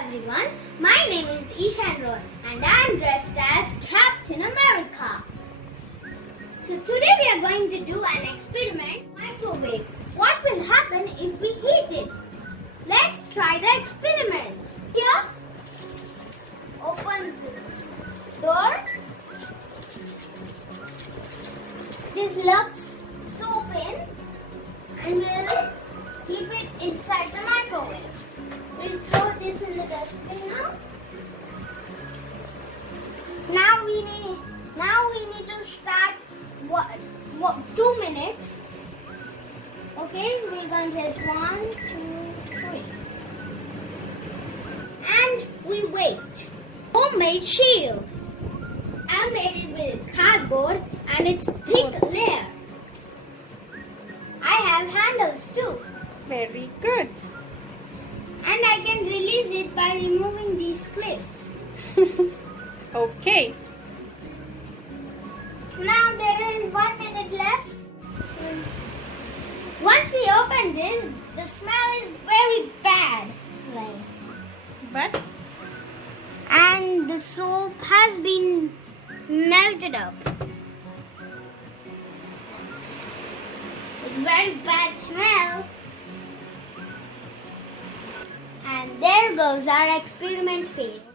everyone, my name is Ishan Roy and I am dressed as Captain America. So today we are going to do an experiment microwave. What will happen if we heat it? Let's try the experiment. Here, open the door. This locks soap in and we'll keep it inside the microwave. We'll throw this in the dustbin now. Now we need to start 2 minutes. Okay, so we're going to hit 1, 2, 3. And we wait. Homemade shield. I made it with cardboard and it's thick layer. I have handles too. Very good. And I can release it by removing these clips. Okay. Now there is 1 minute left. Once we open this, the smell is very bad. But And the soap has been melted up. It's very bad smell. And there goes our experiment failed.